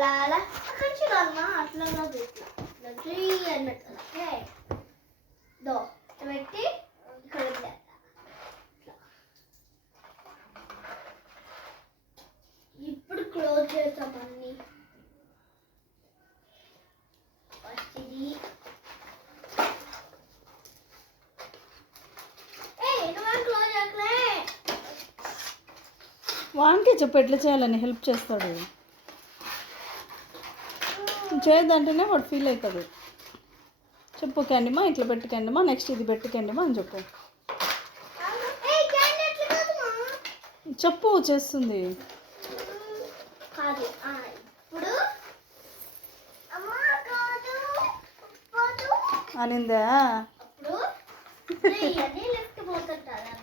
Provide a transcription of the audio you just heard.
అలా అలా అక్కడి నుంచి రామ్మా అట్లా ఇట్లా త్రీ అన్నట్టు ఓకే దో పెట్టి ఇక్కడ ఇప్పుడు క్లోజ్ చేస్తాం అన్ని వచ్చింది క్లోజ్ చేయట్లే వానికి చెప్పు ఎట్లా చేయాలని హెల్ప్ చేస్తాడు చేయొద్దంటేనే వాడు ఫీల్ అవుతాడు చెప్పు క్యాండీమా ఇట్లా పెట్టు క్యాండీమా నెక్స్ట్ ఇది పెట్టు క్యాండీమా అని చెప్పు చెప్పు చేస్తుంది కాదు ఇప్పుడు అనిందా అప్పుడు లెఫ్ట్ పోతుంటారు